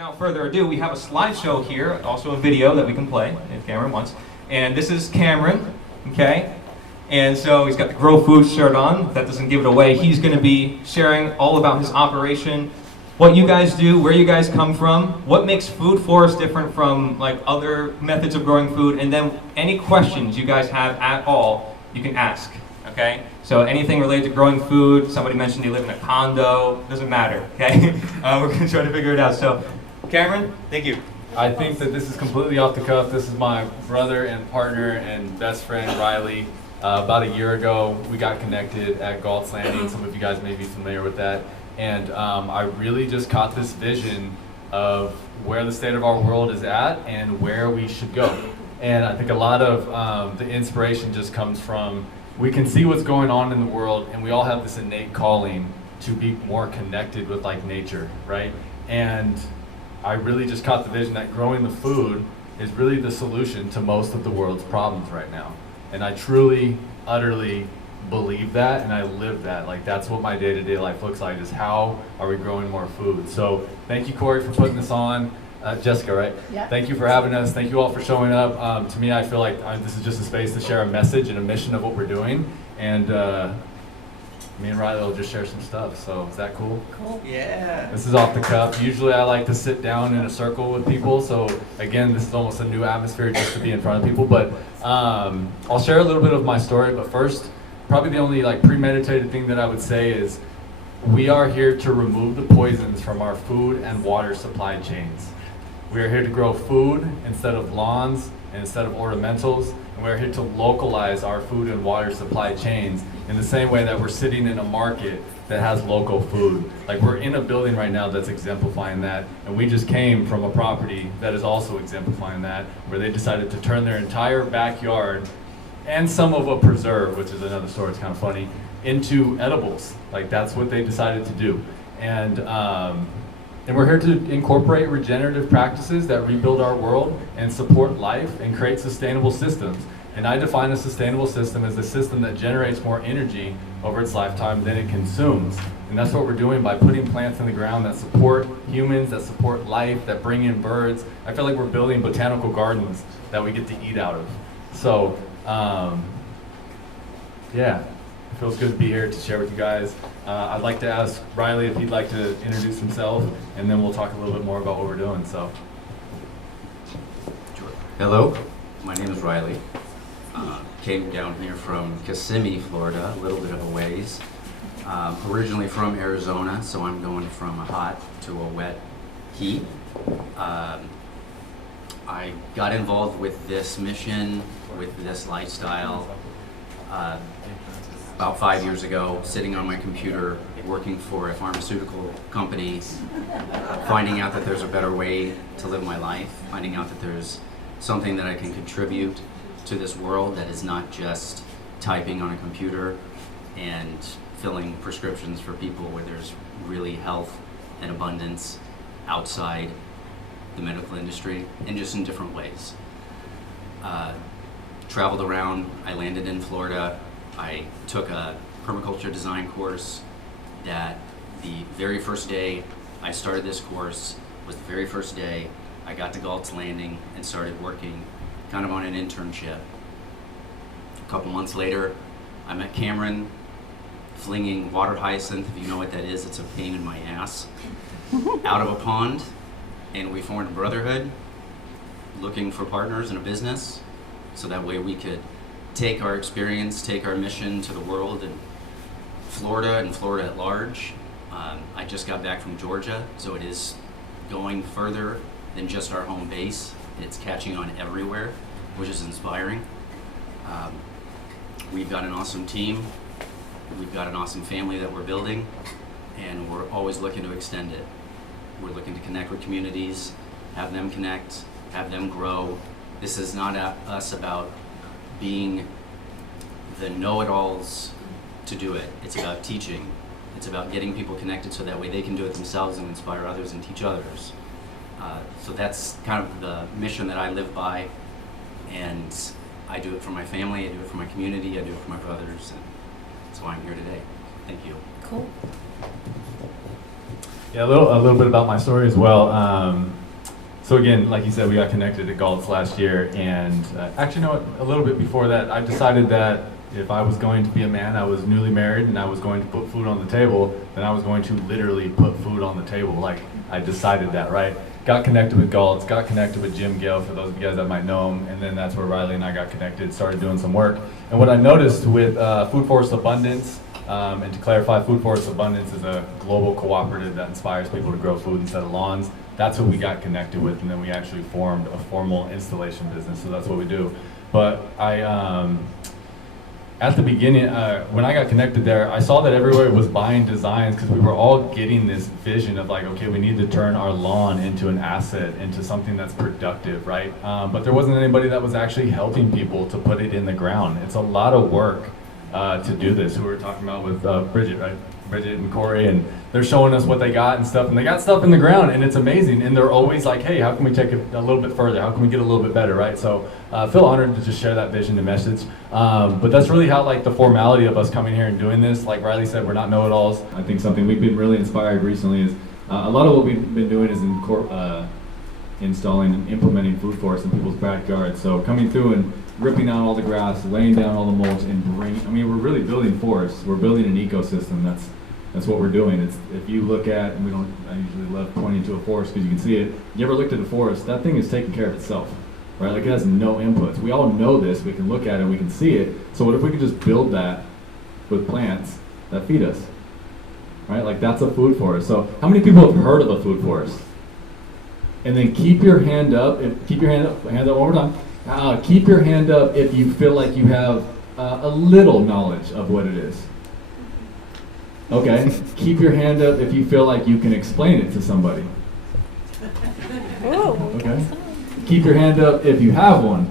without further ado, we have a slideshow here, also a video that we can play if Cameron wants. And this is Cameron, okay? And so he's got the Grow Food shirt on. That doesn't give it away. He's going to be sharing all about his operation, what you guys do, where you guys come from, what makes Food Forest different from like other methods of growing food, and then any questions you guys have at all, you can ask, okay? So anything related to growing food, somebody mentioned they live in a condo, doesn't matter, okay? We're going to try to figure it out. So Cameron, thank you. I think that this is completely off the cuff. This is my brother and partner and best friend, Riley. About a year ago, we got connected at Galt's Landing. Some of you guys may be familiar with that. And I really just caught this vision of where the state of our world is at and where we should go. And I think a lot of the inspiration just comes from, we can see what's going on in the world, and we all have this innate calling to be more connected with like nature, right? And I really just caught the vision that growing the food is really the solution to most of the world's problems right now. And I truly, utterly believe that, and I live that. Like, that's what my day-to-day life looks like, is how are we growing more food. So thank you, Corey, for putting this on. Jessica, right? Yeah. Thank you for having us. Thank you all for showing up. To me, I feel like this is just a space to share a message and a mission of what we're doing. And me and Riley will just share some stuff. So is that cool? Cool. Yeah. This is off the cuff. Usually I like to sit down in a circle with people. So again, this is almost a new atmosphere just to be in front of people. But I'll share a little bit of my story. But first, probably the only like premeditated thing that I would say is we are here to remove the poisons from our food and water supply chains. We are here to grow food instead of lawns and instead of ornamentals. And we're here to localize our food and water supply chains in the same way that we're sitting in a market that has local food. Like, we're in a building right now that's exemplifying that, and we just came from a property that is also exemplifying that, where they decided to turn their entire backyard and some of a preserve, which is another story, it's kind of funny, into edibles. Like, that's what they decided to do. And we're here to incorporate regenerative practices that rebuild our world and support life and create sustainable systems. And I define a sustainable system as a system that generates more energy over its lifetime than it consumes. And that's what we're doing by putting plants in the ground that support humans, that support life, that bring in birds. I feel like we're building botanical gardens that we get to eat out of. So, yeah, it feels good to be here to share with you guys. I'd like to ask Riley if he'd like to introduce himself, and then we'll talk a little bit more about what we're doing. So, hello, my name is Riley. Came down here from Kissimmee, Florida, a little bit of a ways. Originally from Arizona, so I'm going from a hot to a wet heat. I got involved with this mission, with this lifestyle, about 5 years ago, sitting on my computer, working for a pharmaceutical company, finding out that there's a better way to live my life, finding out that there's something that I can contribute to this world that is not just typing on a computer and filling prescriptions for people, where there's really health and abundance outside the medical industry, and just in different ways. Traveled around, I landed in Florida. I took a permaculture design course that the very first day I started this course was the very first day I got to Galt's Landing and started working kind of on an internship. A couple months later, I met Cameron flinging water hyacinth, if you know what that is, it's a pain in my ass, out of a pond, and we formed a brotherhood looking for partners in a business, so that way we could take our experience, take our mission to the world and Florida at large. I just got back from Georgia, so it is going further than just our home base. It's catching on everywhere, which is inspiring. We've got an awesome team. We've got an awesome family that we're building, and we're always looking to extend it. We're looking to connect with communities, have them connect, have them grow. This is not us about being the know-it-alls to do it. It's about teaching. It's about getting people connected so that way they can do it themselves and inspire others and teach others. So that's kind of the mission that I live by, and I do it for my family, I do it for my community, I do it for my brothers, and that's why I'm here today. Thank you. Cool. Yeah, a little bit about my story as well. So again, like you said, we got connected at Galt's last year, and actually, no, a little bit before that, I decided that if I was going to be a man, I was newly married, and I was going to put food on the table, then I was going to literally put food on the table. Like, I decided that, right? Got connected with Galt's, got connected with Jim Gale, for those of you guys that might know him, and then that's where Riley and I got connected, started doing some work. And what I noticed with Food Forest Abundance, and to clarify, Food Forest Abundance is a global cooperative that inspires people to grow food instead of lawns. That's what we got connected with, and then we actually formed a formal installation business, so that's what we do. But at the beginning, when I got connected there, I saw that everywhere was buying designs because we were all getting this vision of like, okay, we need to turn our lawn into an asset, into something that's productive, right? But there wasn't anybody that was actually helping people to put it in the ground. It's a lot of work to do this, who we were talking about with Bridget, right? Bridget and Corey, and they're showing us what they got and stuff, and they got stuff in the ground, and it's amazing, and they're always like, hey, how can we take it a little bit further? How can we get a little bit better, right? So feel honored to just share that vision and message. But that's really how like the formality of us coming here and doing this, like Riley said, we're not know-it-alls. I think something we've been really inspired recently is a lot of what we've been doing is installing and implementing Food Forest in people's backyards. So coming through and ripping out all the grass, laying down all the mulch, and we're really building forests. We're building an ecosystem. That's what we're doing. It's, if you look at, and I usually love pointing to a forest because you can see it. You ever looked at a forest? That thing is taking care of itself, right? Like, it has no inputs. We all know this. We can look at it, we can see it. So what if we could just build that with plants that feed us, right? Like, that's a food forest. So how many people have heard of a food forest? And then keep your hand up. Hands up one more time. Keep your hand up if you feel like you have a little knowledge of what it is. Okay, keep your hand up if you feel like you can explain it to somebody. Okay, keep your hand up if you have one.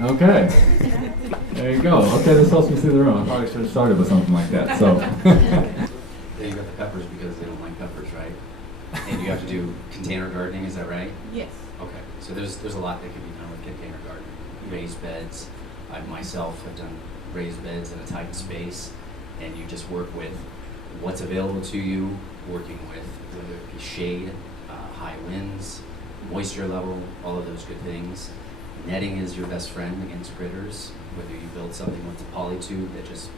Okay, there you go. Okay, this helps me see the room. I probably should have started with something like that. So, Yeah, you got the peppers because they don't like peppers, right? And you have to do container gardening, is that right? Yes. Okay, so there's a lot that can be done with container gardening. Raised beds. I myself have done raised beds in a tight space. And you just work with what's available to you, working with whether it be shade, high winds, moisture level, all of those good things. Netting is your best friend against critters, whether you build something with a polytube that just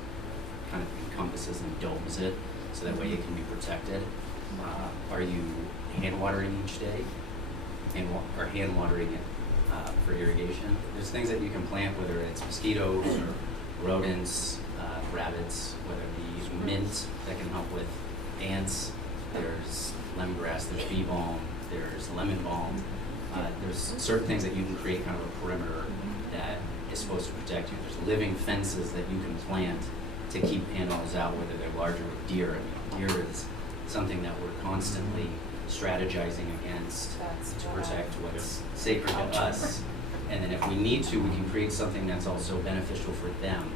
kind of encompasses and domes it, so that way it can be protected. Are you hand watering each day? Or hand watering it for irrigation? There's things that you can plant, whether it's mosquitoes or rodents, rabbits, whether we use mint that can help with ants. There's lemongrass, there's bee balm, there's lemon balm. There's certain things that you can create kind of a perimeter that is supposed to protect you. There's living fences that you can plant to keep animals out, whether they're larger with deer. I mean, deer is something that we're constantly strategizing against to protect what's sacred to us. And then if we need to, we can create something that's also beneficial for them,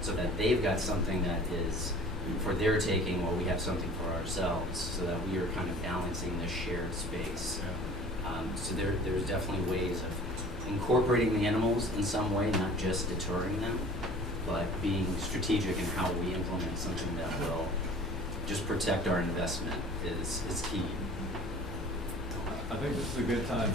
so that they've got something that is for their taking while we have something for ourselves, so that we are kind of balancing this shared space. So there's definitely ways of incorporating the animals in some way, not just deterring them, but being strategic in how we implement something that will just protect our investment is key. I think this is a good time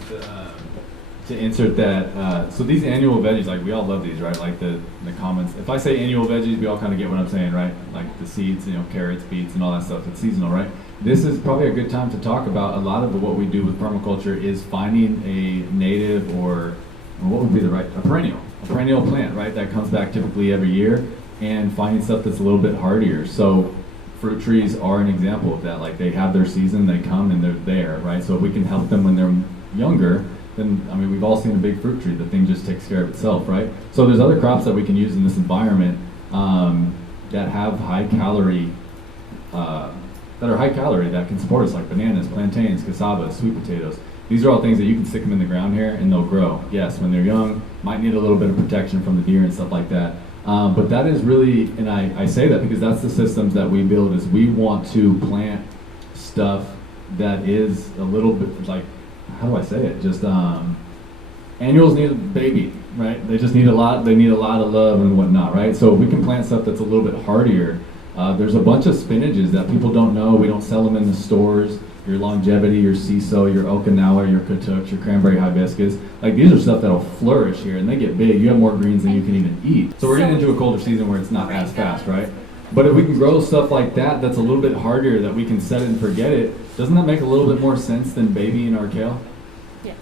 to insert that. So these annual veggies, like, we all love these, right? Like the comments. If I say annual veggies, we all kind of get what I'm saying, right? Like the seeds, carrots, beets, and all that stuff. It's seasonal, right? This is probably a good time to talk about a lot of what we do with permaculture is finding a native or what would be a perennial plant, right? That comes back typically every year, and finding stuff that's a little bit hardier. So fruit trees are an example of that. Like, they have their season, they come and they're there, right? So if we can help them when they're younger, then, we've all seen a big fruit tree. The thing just takes care of itself, right? So there's other crops that we can use in this environment that have high calorie, that can support us, like bananas, plantains, cassava, sweet potatoes. These are all things that you can stick them in the ground here and they'll grow. Yes, when they're young, might need a little bit of protection from the deer and stuff like that. But that is really, and I say that because that's the systems that we build, is we want to plant stuff that is a little bit like, how do I say it? Just annuals need a baby, right? They just need a lot. They need a lot of love and whatnot, right? So if we can plant stuff that's a little bit hardier, There's a bunch of spinaches that people don't know. We don't sell them in the stores. Your longevity, your CISO, your Okinawa, your Katuks, your cranberry hibiscus. Like these are stuff that'll flourish here and they get big. You have more greens than you can even eat. So we're getting into a colder season where it's not as fast, right? But if we can grow stuff like that, that's a little bit harder, that we can set it and forget it, doesn't that make a little bit more sense than babying our kale? Yeah.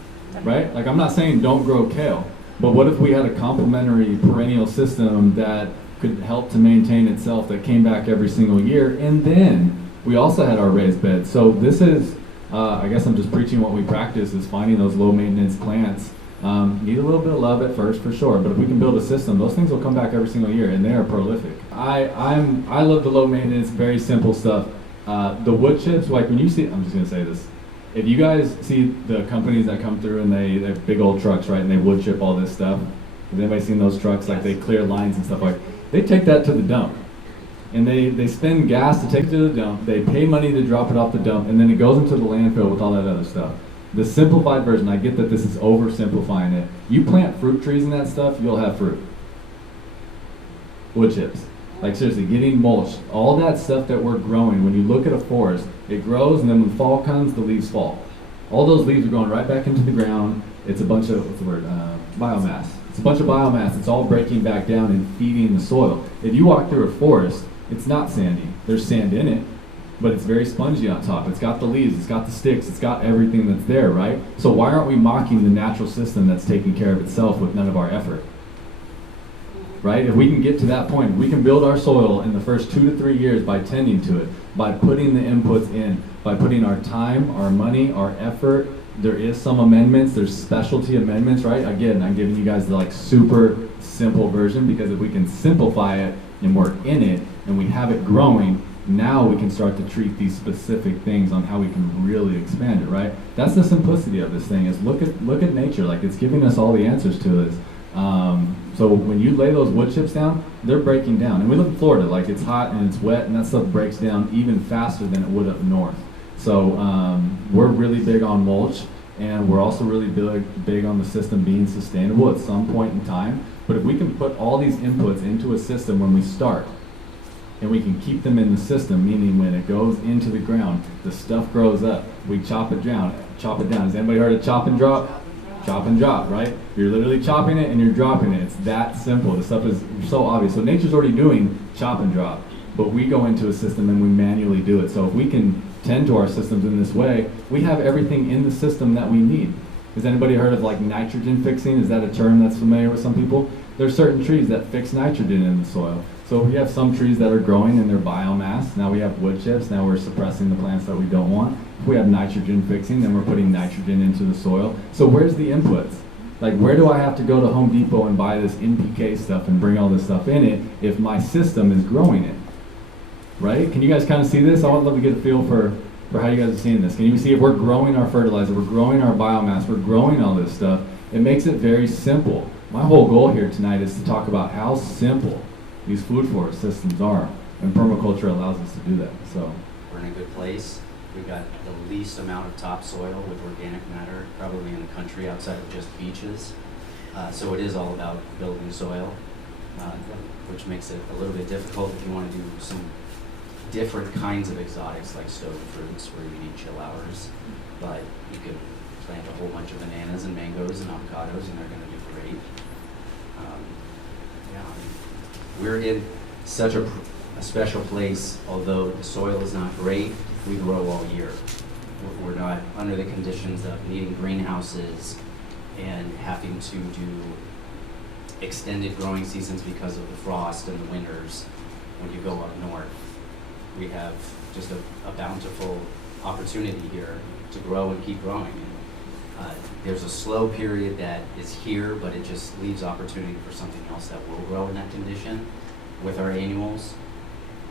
Right? Like I'm not saying don't grow kale, but what if we had a complementary perennial system that could help to maintain itself, that came back every single year, and then we also had our raised beds. So this is, I guess I'm just preaching what we practice, is finding those low maintenance plants. Need a little bit of love at first for sure, but if we can build a system, those things will come back every single year, and they are prolific. I love the low maintenance, very simple stuff. The wood chips, like when you see, I'm just gonna say this, if you guys see the companies that come through and they have big old trucks, right, and they wood chip all this stuff, has anybody seen those trucks? Like they clear lines and stuff like, they take that to the dump. And they spend gas to take it to the dump, they pay money to drop it off the dump, and then it goes into the landfill with all that other stuff. The simplified version, I get that this is oversimplifying it. You plant fruit trees and that stuff, you'll have fruit. Wood chips. Like seriously, getting mulch, all that stuff that we're growing, when you look at a forest, it grows and then when fall comes, the leaves fall. All those leaves are going right back into the ground. It's a bunch of, what's the word, biomass. It's a bunch of biomass. It's all breaking back down and feeding the soil. If you walk through a forest, it's not sandy. There's sand in it, but it's very spongy on top. It's got the leaves, it's got the sticks, it's got everything that's there, right? So why aren't we mocking the natural system that's taking care of itself with none of our effort? Right? If we can get to that point, we can build our soil in the first 2 to 3 years by tending to it, by putting the inputs in, by putting our time, our money, our effort. There is some amendments, there's specialty amendments, right? Again, I'm giving you guys the like super simple version, because if we can simplify it and we're in it and we have it growing, now we can start to treat these specific things on how we can really expand it, right? That's the simplicity of this thing, is look at nature, like it's giving us all the answers to this. So when you lay those wood chips down, they're breaking down. And we live in Florida, like it's hot and it's wet, and that stuff breaks down even faster than it would up north. So we're really big on mulch, and we're also really big on the system being sustainable at some point in time. But if we can put all these inputs into a system when we start, and we can keep them in the system, meaning when it goes into the ground, the stuff grows up. We chop it down. Has anybody heard of chop and drop? Chop and drop, right? You're literally chopping it and you're dropping it. It's that simple. The stuff is so obvious. So nature's already doing chop and drop, but we go into a system and we manually do it. So if we can tend to our systems in this way, we have everything in the system that we need. Has anybody heard of like nitrogen fixing? Is that a term that's familiar with some people? There's certain trees that fix nitrogen in the soil. So we have some trees that are growing in their biomass. Now we have wood chips. Now we're suppressing the plants that we don't want. If we have nitrogen fixing, then we're putting nitrogen into the soil. So where's the inputs? Like, where do I have to go to Home Depot and buy this NPK stuff and bring all this stuff in it if my system is growing it? Right? Can you guys kind of see this? I would love to get a feel for how you guys are seeing this. Can you see if we're growing our fertilizer, we're growing our biomass, we're growing all this stuff? It makes it very simple. My whole goal here tonight is to talk about how simple these food forest systems are, and permaculture allows us to do that. So We're in a good place. We've got the least amount of topsoil with organic matter probably in the country outside of just beaches. So it is all about building soil, which makes it a little bit difficult if you want to do some different kinds of exotics like stone fruits where you need chill hours. But you could plant a whole bunch of bananas and mangoes and avocados and they're going to do great. We're in such a special place, although the soil is not great, we grow all year. We're not under the conditions of needing greenhouses and having to do extended growing seasons because of the frost and the winters when you go up north. We have just a bountiful opportunity here to grow and keep growing. There's a slow period that is here, but it just leaves opportunity for something else that will grow in that condition. With our annuals,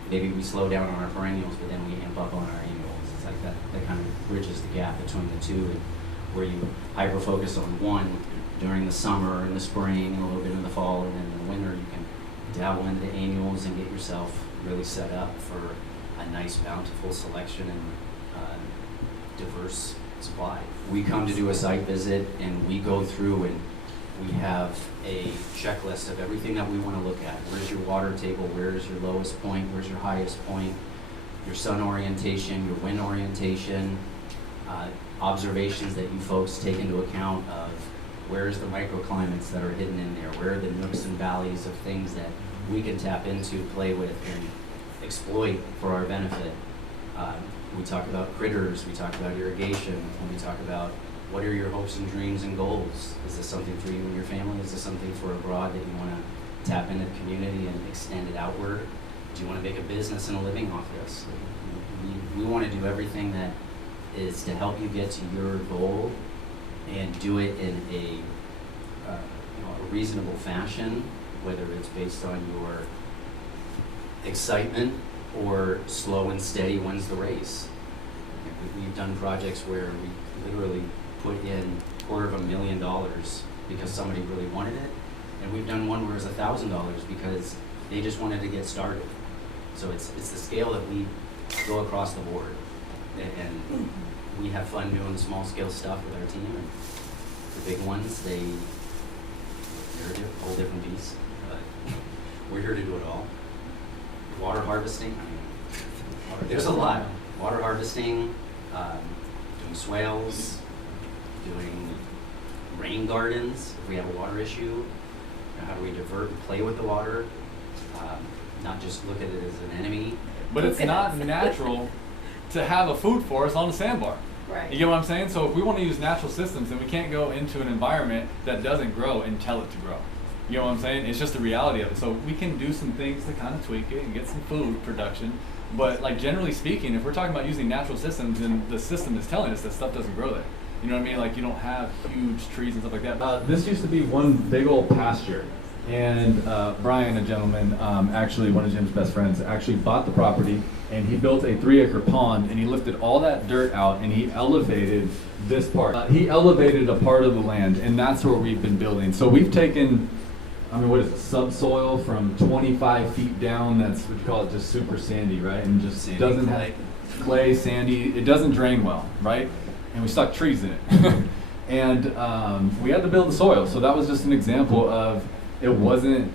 maybe we slow down on our perennials, but then we amp up on our annuals. It's like that kind of bridges the gap between the two, and where you hyper focus on one during the summer and the spring and a little bit in the fall, and then in the winter you can dabble into the annuals and get yourself really set up for a nice bountiful selection and diverse supply. We come to do a site visit and we go through and We have a checklist of everything that we want to look at. Where's your water table? Where's your lowest point? Where's your highest point? Your sun orientation, your wind orientation, observations that you folks take into account of where's the microclimates that are hidden in there, where are the nooks and valleys of things that we can tap into, play with, and exploit for our benefit. We talk about critters, we talk about irrigation, and we talk about what are your hopes and dreams and goals. Is this something for you and your family? Is this something for abroad that you want to tap into the community and extend it outward? Do you want to make a business and a living off this? We want to do everything that is to help you get to your goal and do it in a reasonable fashion, whether it's based on your excitement or slow and steady wins the race. We've done projects where we literally put in $250,000 because somebody really wanted it, and we've done one where it's $1,000 because they just wanted to get started. So it's the scale that we go across the board, and we have fun doing the small scale stuff with our team. And the big ones, they're a whole different beast, but we're here to do it all. Water harvesting, there's a lot. Water harvesting, doing swales, doing rain gardens if we have a water issue. How do we divert and play with the water? Not just look at it as an enemy. But it's not natural to have a food forest on a sandbar. Right. You get what I'm saying? So if we want to use natural systems, then we can't go into an environment that doesn't grow and tell it to grow. You know what I'm saying? It's just the reality of it. So we can do some things to kind of tweak it and get some food production. But like generally speaking, if we're talking about using natural systems, then the system is telling us that stuff doesn't grow there. You know what I mean? Like you don't have huge trees and stuff like that. This used to be one big old pasture. And Brian, a gentleman, actually one of Jim's best friends, actually bought the property, and he built a 3-acre pond, and he lifted all that dirt out, and he elevated this part. He elevated a part of the land, and that's where we've been building. So we've taken, I mean, what is it, subsoil from 25 feet down, that's what you call it, just super sandy, right? And just Sandy doesn't clay. have clay, sandy, it doesn't drain well, right? And we stuck trees in it. And we had to build the soil, so that was just an example of it wasn't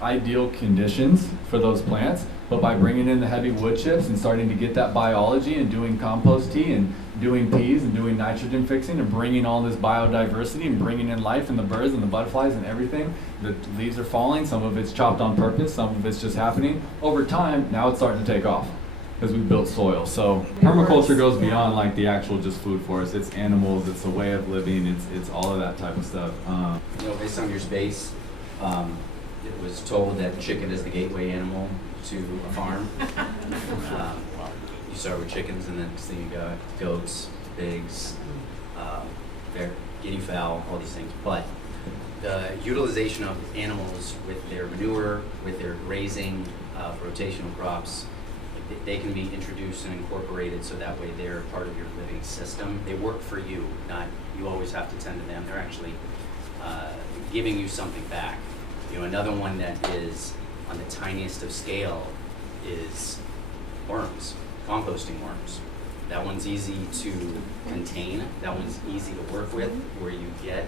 ideal conditions for those plants, but by bringing in the heavy wood chips and starting to get that biology and doing compost tea and doing peas and doing nitrogen fixing and bringing all this biodiversity and bringing in life and the birds and the butterflies and everything, the leaves are falling, some of it's chopped on purpose, some of it's just happening. Over time, now it's starting to take off because we built soil. So permaculture goes beyond like the actual just food forest. It's animals, it's a way of living, it's all of that type of stuff. You know, based on your space, it was told that chicken is the gateway animal to a farm. You start with chickens, and then you got goats, pigs, guinea fowl, all these things. But the utilization of animals with their manure, with their grazing, rotational crops, they can be introduced and incorporated so that way they're part of your living system. They work for you, not you always have to tend to them. They're actually giving you something back. You know, another one that is on the tiniest of scale is worms, composting worms. That one's easy to contain. That one's easy to work with, where you get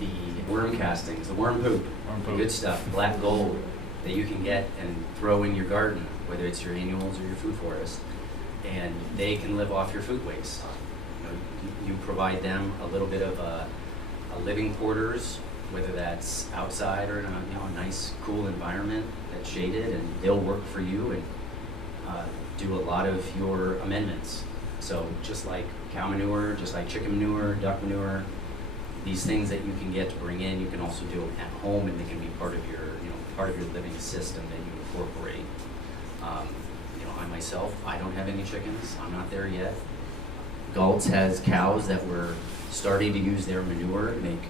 the worm castings, the worm poop, the good stuff, black gold that you can get and throw in your garden, whether it's your annuals or your food forest, and they can live off your food waste. You know, you provide them a little bit of a living quarters, whether that's outside or in a nice, cool environment that's shaded, and they'll work for you and do a lot of your amendments. So just like cow manure, just like chicken manure, duck manure, these things that you can get to bring in, you can also do at home, and they can be part of your, part of your living system that you incorporate. I myself, I don't have any chickens. I'm not there yet. Galt's has cows that we're starting to use their manure to make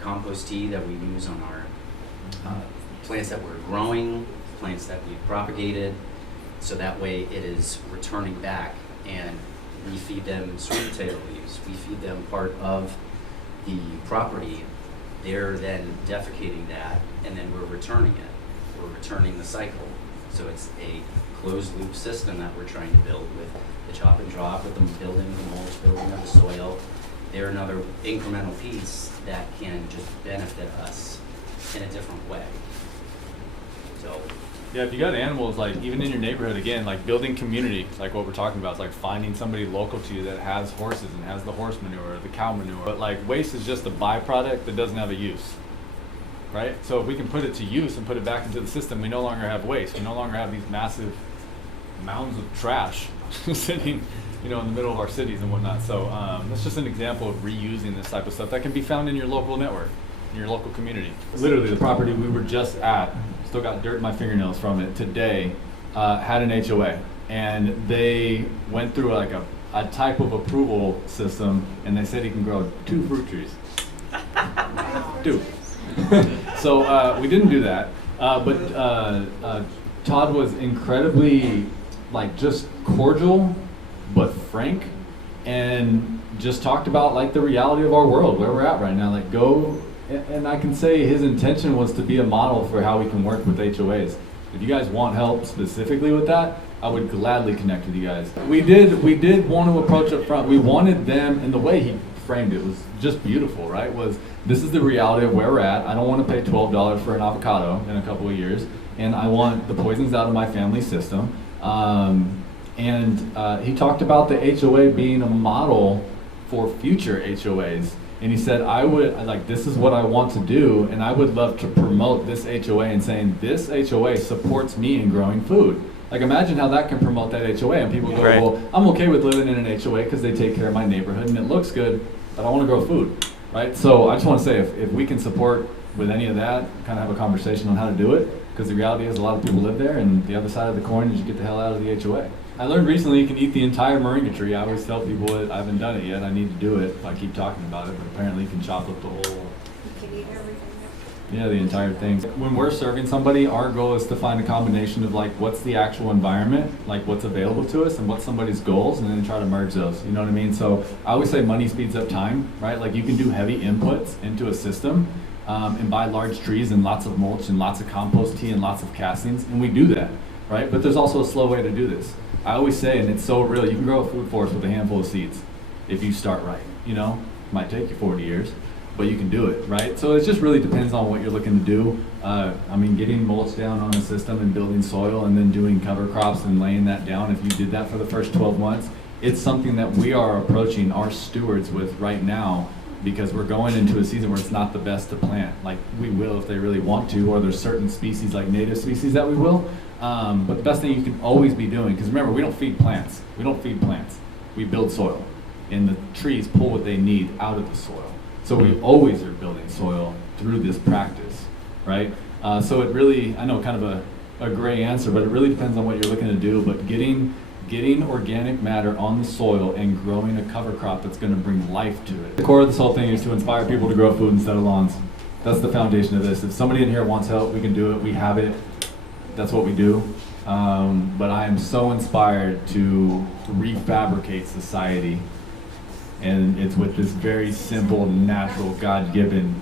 compost tea that we use on our plants that we're growing, plants that we've propagated, so that way it is returning back, and we feed them sweet potato leaves. We feed them part of the property. They're then defecating that, and then we're returning it. We're returning the cycle. So it's a closed loop system that we're trying to build with the chop and drop, with the building of the mulch, building of the soil. they're another incremental piece that can just benefit us in a different way. So, Yeah, if you got animals, like even in your neighborhood, again, like building community, like what we're talking about, is like finding somebody local to you that has horses and has the horse manure or the cow manure. But like waste is just a byproduct that doesn't have a use, right? So if we can put it to use and put it back into the system, we no longer have waste. We no longer have these massive mounds of trash sitting, you know, in the middle of our cities and whatnot. So that's just an example of reusing this type of stuff that can be found in your local network, in your local community. Literally, the property we were just at, still got dirt in my fingernails from it today, had an HOA, and they went through like a type of approval system, and they said he can grow 2 fruit trees. 2. So we didn't do that, but Todd was incredibly like just cordial but frank, and just talked about like the reality of our world, where we're at right now. Like go, and I can say his intention was to be a model for how we can work with HOAs. If you guys want help specifically with that, I would gladly connect with you guys. We did want to approach up front. We wanted them, and the way he framed it was just beautiful, right? Was this is the reality of where we're at. I don't want to pay $12 for an avocado in a couple of years, and I want the poisons out of my family system. He talked about the HOA being a model for future HOAs. And he said, this is what I want to do, and I would love to promote this HOA and saying, this HOA supports me in growing food. Like imagine how that can promote that HOA, and people go, Right. Well, I'm okay with living in an HOA because they take care of my neighborhood and it looks good, but I want to grow food, right? So I just want to say, if we can support with any of that, kind of have a conversation on how to do it, because the reality is a lot of people live there, and the other side of the coin is you get the hell out of the HOA. I learned recently you can eat the entire moringa tree. I always tell people that I haven't done it yet. I need to do it if I keep talking about it, but apparently you can chop up the whole, You can eat everything. yeah, the entire thing. When we're serving somebody, our goal is to find a combination of like what's the actual environment, like what's available to us, and what's somebody's goals, and then try to merge those. You know what I mean? So I always say money speeds up time, right? Like you can do heavy inputs into a system and buy large trees and lots of mulch and lots of compost tea and lots of castings, and we do that, right? But there's also a slow way to do this. I always say, and it's so real, you can grow a food forest with a handful of seeds if you start right, you know? It might take you 40 years, but you can do it, right? So it just really depends on what you're looking to do. I mean, getting mulch down on a system and building soil and then doing cover crops and laying that down, if you did that for the first 12 months, it's something that we are approaching our stewards with right now, because we're going into a season where it's not the best to plant. Like we will if they really want to, or there's certain species like native species that we will. But the best thing you can always be doing, because remember, we don't feed plants. We don't feed plants. We build soil. And the trees pull what they need out of the soil. So we always are building soil through this practice, right? So it really, I know kind of a gray answer, but it really depends on what you're looking to do. But getting organic matter on the soil and growing a cover crop that's going to bring life to it. The core of this whole thing is to inspire people to grow food instead of lawns. That's the foundation of this. If somebody in here wants help, we can do it. We have it. That's what we do. But I am so inspired to refabricate society. And it's with this very simple, natural, God-given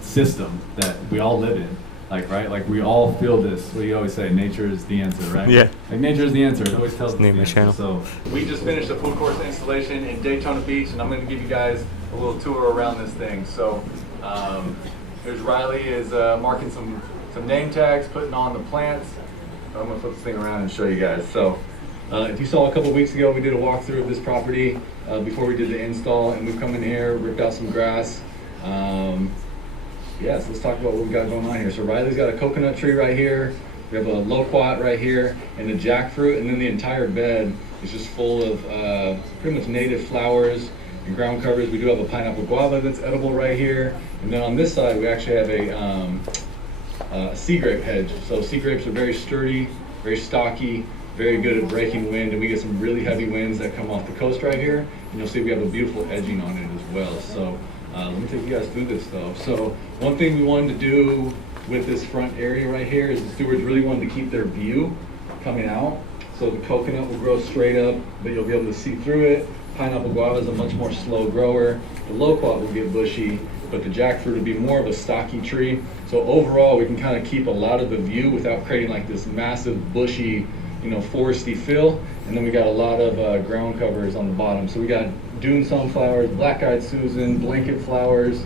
system that we all live in. Like, right? Like, we all feel this. What do you always say? Nature is the answer, right? Yeah. Like, nature is the answer. It always tells us the Name the answer. channel. So, we just finished a food course installation in Daytona Beach, and I'm going to give you guys a little tour around this thing. So, there's Riley is marking some name tags, putting on the plants. I'm going to flip this thing around and show you guys. So, if you saw a couple weeks ago, we did a walkthrough of this property before we did the install, and we've come in here, ripped out some grass. So let's talk about what we got going on here. So Riley's got a coconut tree right here. We have a loquat right here, and a jackfruit, and then the entire bed is just full of pretty much native flowers and ground covers. We do have a pineapple guava that's edible right here, and then on this side we actually have a sea grape hedge. So sea grapes are very sturdy, very stocky, very good at breaking wind, and we get some really heavy winds that come off the coast right here, and you'll see we have a beautiful edging on it as well. So let me take you guys through this though. So one thing we wanted to do with this front area right here is the stewards really wanted to keep their view coming out. So the coconut will grow straight up, but you'll be able to see through it. Pineapple guava is a much more slow grower. The loquat will get bushy, but the jackfruit will be more of a stocky tree. So overall, we can kind of keep a lot of the view without creating like this massive bushy foresty feel, and then we got a lot of ground covers on the bottom. So we got dune sunflowers, black-eyed Susan, blanket flowers,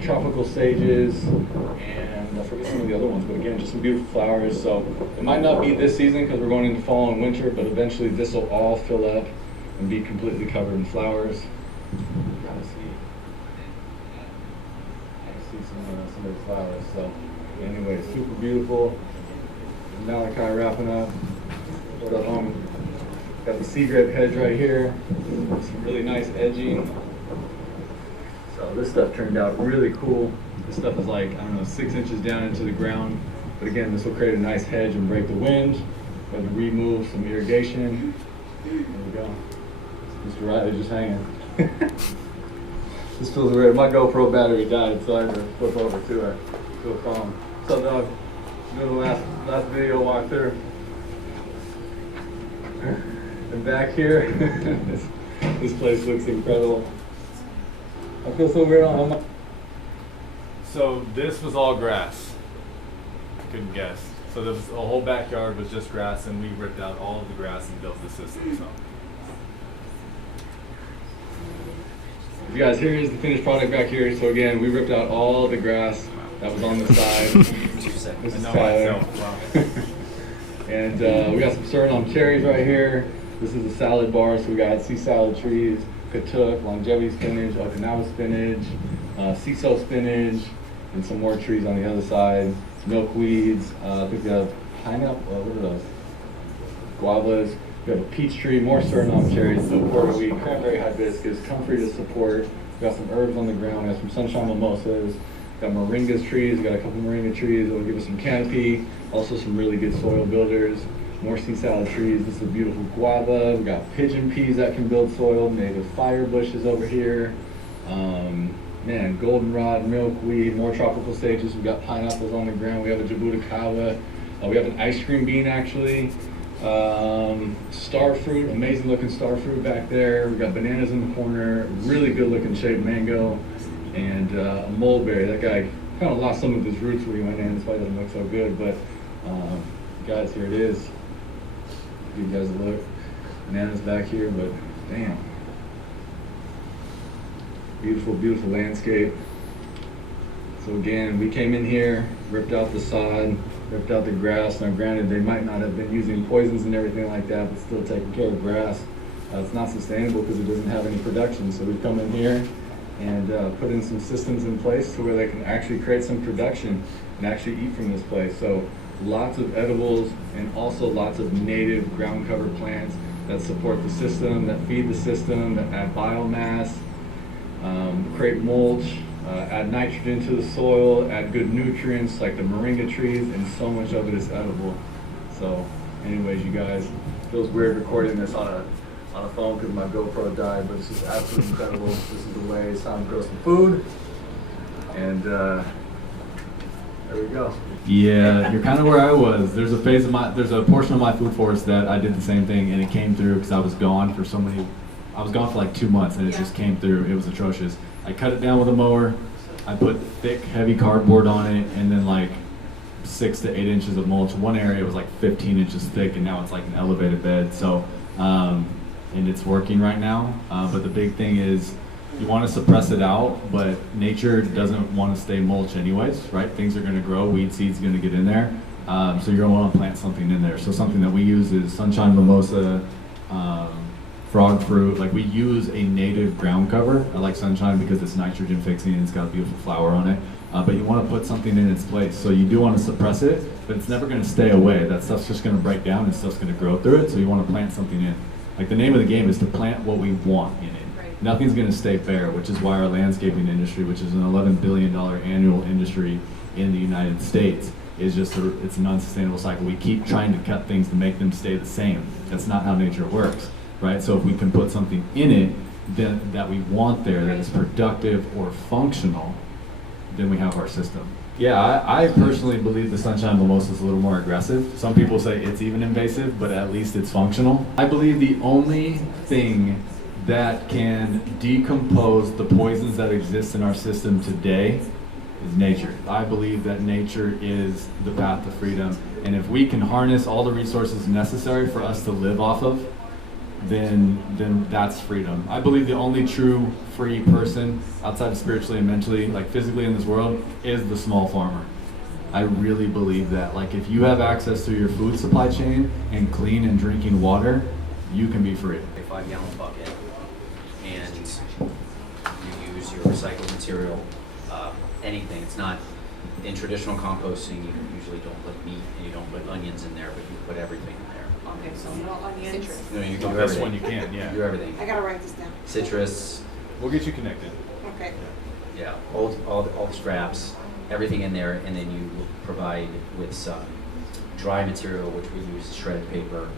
tropical sages, and I forget some of the other ones, but again, just some beautiful flowers. So it might not be this season because we're going into fall and winter, but eventually this will all fill up and be completely covered in flowers. Gotta see some of the flowers. So anyway, super beautiful. Malachi wrapping up. Got the sea grape hedge right here. Some really nice edging. So this stuff turned out really cool. This stuff is like, I don't know, 6 inches down into the ground. But again, this will create a nice hedge and break the wind. Got to remove some irrigation. There we go. Mr. Riley's just hanging. This feels weird. My GoPro battery died, so I had to flip over to a phone. What's up, dog? Doing the last video walkthrough. And back here, this place looks incredible. I feel so weird on my... So this was all grass. Couldn't guess. So the whole backyard was just grass, and we ripped out all of the grass and built the system. So. You guys, here is the finished product back here. So again, we ripped out all the grass that was on the side. 2 seconds. This is Tyler. Wow. And we got some Suriname cherries right here. This is a salad bar, so we got sea salad trees, katuk, longevity spinach, Okinawa spinach, CISO spinach, and some more trees on the other side. Milkweeds. I think we have pineapple. What are those? Guavas. We have a peach tree, more Suriname cherries, so porterweed, cranberry hibiscus, comfrey to support. We got some herbs on the ground. We got some sunshine mimosas. Got moringas trees. We got a couple moringa trees that will give us some canopy. Also some really good soil builders. More sea salad trees. This is a beautiful guava. We got pigeon peas that can build soil. Native fire bushes over here. Man, goldenrod, milkweed, more tropical sages. We got pineapples on the ground. We have a jabuticaba. We have an ice cream bean actually. Star fruit, amazing looking star fruit back there. We got bananas in the corner. Really good looking shaved mango. And a mulberry. That guy kind of lost some of his roots when he went in. That's why it doesn't look so good. But guys, here it is. Give you guys a look. Bananas back here, but damn. Beautiful, beautiful landscape. So again, we came in here, ripped out the sod, ripped out the grass. Now granted, they might not have been using poisons and everything like that, but still taking care of grass. It's not sustainable because it doesn't have any production. So we've come in here and put in some systems in place to where they can actually create some production and actually eat from this place. So lots of edibles and also lots of native ground cover plants that support the system, that feed the system, that add biomass, create mulch, add nitrogen to the soil, add good nutrients like the moringa trees, and so much of it is edible. So anyways, you guys, it feels weird recording this on a phone because my GoPro died, but this is absolutely incredible. This is the way. It's time to grow some food. And there we go. Yeah, you're kind of where I was. There's a portion of my food forest that I did the same thing, and it came through because I was gone for I was gone for like 2 months, and it just came through. It was atrocious. I cut it down with a mower. I put thick, heavy cardboard on it, and then like 6 to 8 inches of mulch. One area was like 15 inches thick, and now it's like an elevated bed. So, and it's working right now. But the big thing is, you want to suppress it out, but nature doesn't want to stay mulch anyways, right? Things are going to grow, weed seed's going to get in there. So you're going to want to plant something in there. So something that we use is sunshine mimosa, frog fruit. Like we use a native ground cover. I like sunshine because it's nitrogen fixing and it's got a beautiful flower on it. But you want to put something in its place. So you do want to suppress it, but it's never going to stay away. That stuff's just going to break down and stuff's going to grow through it. So you want to plant something in. Like the name of the game is to plant what we want in it. Nothing's going to stay bare, which is why our landscaping industry, which is an $11 billion annual industry in the United States, is just it's an unsustainable cycle. We keep trying to cut things to make them stay the same. That's not how nature works, right? So if we can put something in it that we want there that is productive or functional, then we have our system. Yeah, I personally believe the sunshine mimosa is a little more aggressive. Some people say it's even invasive, but at least it's functional. I believe the only thing that can decompose the poisons that exist in our system today is nature. I believe that nature is the path to freedom. And if we can harness all the resources necessary for us to live off of, then that's freedom. I believe the only true free person outside of spiritually and mentally, like physically in this world, is the small farmer. I really believe that. Like if you have access to your food supply chain and clean and drinking water, you can be free. A 5-gallon bucket, and you use your recycled material, anything. It's not, in traditional composting, you usually don't put meat and you don't put onions in there, but you put everything in there. Okay, so no onions. No, you can do This everything. one you can, yeah. You do everything. I gotta write this down. Citrus, We'll get you connected. Okay. yeah, all the scraps, everything in there, and then you provide with some dry material, which we use shredded paper,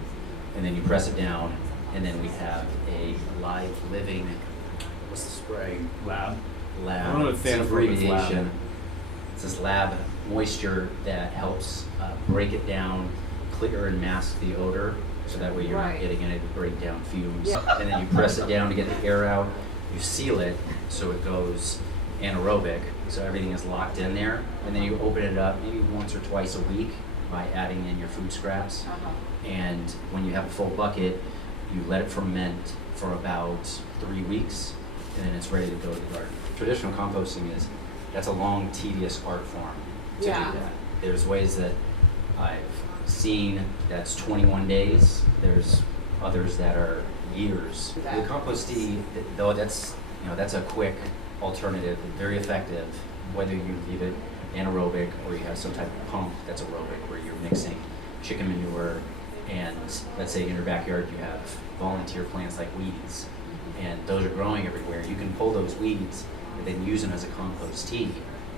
and then you press it down, and then we have a live living, what's the spray? Lab. Lab. I don't know what it stands It's for, but it's lab. abbreviation. It's this lab moisture that helps break it down, clear and mask the odor, so that way you're not Right. getting any break down fumes. Yeah. And then you press it down to get the air out. You seal it so it goes anaerobic, so everything is locked in there. And then you open it up maybe once or twice a week by adding in your food scraps. Uh-huh. And when you have a full bucket, you let it ferment for about 3 weeks, and then it's ready to go to the garden. Traditional composting that's a long, tedious art form to Yeah. do that. There's ways that I've seen that's 21 days. There's others that are years. The compostee, though, that's a quick alternative, very effective, whether you leave it anaerobic or you have some type of pump that's aerobic where you're mixing chicken manure, and let's say in your backyard you have volunteer plants like weeds, and those are growing everywhere. You can pull those weeds and then use them as a compostee,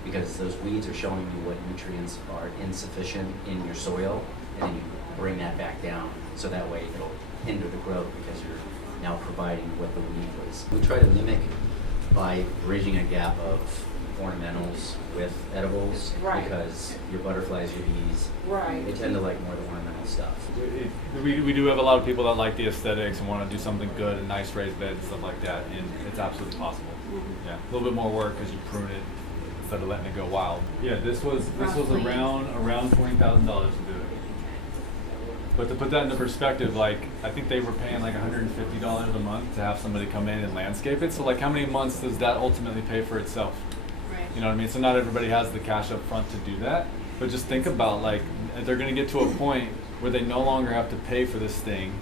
because those weeds are showing you what nutrients are insufficient in your soil, and then you bring that back down, so that way it'll hinder the growth because you're now providing what the weed was. We try to mimic by bridging a gap of ornamentals with edibles, Right. because your butterflies, your bees, Right. they tend to like more the ornamental stuff. We do have a lot of people that like the aesthetics and want to do something good, a nice raised bed and stuff like that, and it's absolutely possible. Yeah, a little bit more work because you prune it instead of letting it go wild. Yeah, this was Roughly. around $20,000 to do it. But to put that into perspective, like I think they were paying like $150 a month to have somebody come in and landscape it. So like how many months does that ultimately pay for itself? Right. You know what I mean? So not everybody has the cash up front to do that. But just think about like they're going to get to a point where they no longer have to pay for this thing,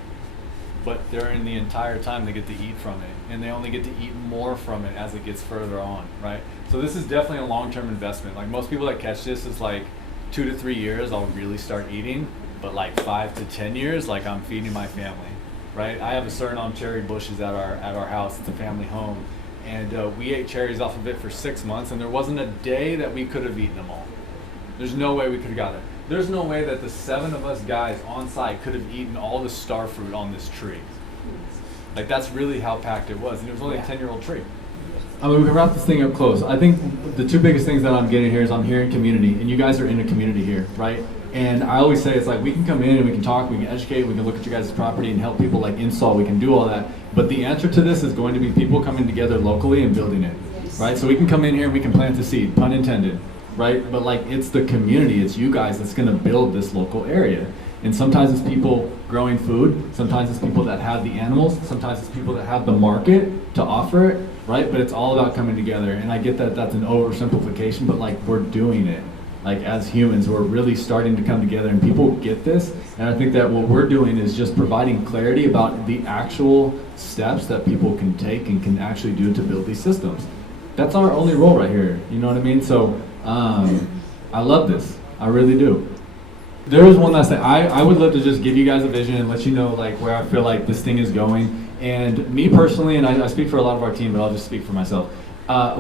but during the entire time they get to eat from it, and they only get to eat more from it as it gets further on, right? So this is definitely a long-term investment. Like most people that catch this is like 2 to 3 years I'll really start eating, but like 5 to 10 years, like I'm feeding my family, right? I have a Suriname cherry bushes at our house. It's a family home, and we ate cherries off of it for 6 months, and there wasn't a day that we could have eaten them all. There's no way we could have got it. There's no way that the 7 of us guys on site could have eaten all the star fruit on this tree. Like that's really how packed it was, and it was only a 10-year-old tree. I mean, we can wrap this thing up close. I think the 2 biggest things that I'm getting here is I'm hearing community, and you guys are in a community here, right? And I always say it's like we can come in and we can talk, we can educate, we can look at your guys' property and help people like install, we can do all that. But the answer to this is going to be people coming together locally and building it, right? So we can come in here and we can plant the seed, pun intended, right? But like it's the community, it's you guys that's gonna build this local area. And sometimes it's people growing food, sometimes it's people that have the animals, sometimes it's people that have the market to offer it, right? But it's all about coming together. And I get that that's an oversimplification, but like we're doing it. Like as humans, we're really starting to come together and people get this. And I think that what we're doing is just providing clarity about the actual steps that people can take and can actually do to build these systems. That's our only role right here, you know what I mean? So I love this, I really do. There is one last thing. I would love to just give you guys a vision and let you know like where I feel like this thing is going. And me personally, and I speak for a lot of our team, but I'll just speak for myself.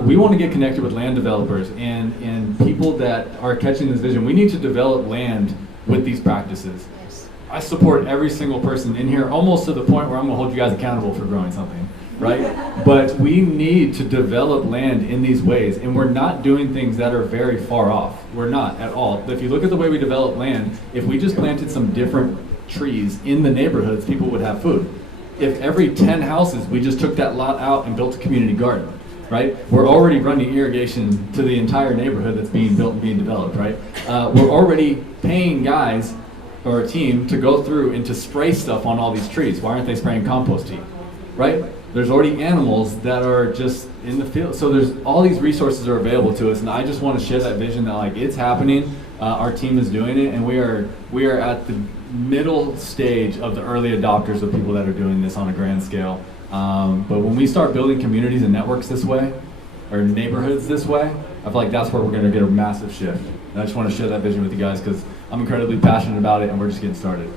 We want to get connected with land developers and people that are catching this vision. We need to develop land with these practices. Yes. I support every single person in here, almost to the point where I'm going to hold you guys accountable for growing something, right? But we need to develop land in these ways, and we're not doing things that are very far off. We're not at all. If you look at the way we develop land, if we just planted some different trees in the neighborhoods, people would have food. If every 10 houses, we just took that lot out and built a community garden, right? We're already running irrigation to the entire neighborhood that's being built and being developed, right? We're already paying guys or a team to go through and to spray stuff on all these trees. Why aren't they spraying compost tea, right? There's already animals that are just in the field. So there's all these resources are available to us, and I just want to share that vision that like it's happening. Our team is doing it, and we are at the middle stage of the early adopters of people that are doing this on a grand scale. But when we start building communities and networks this way, or neighborhoods this way, I feel like that's where we're going to get a massive shift. And I just want to share that vision with you guys because I'm incredibly passionate about it, and we're just getting started.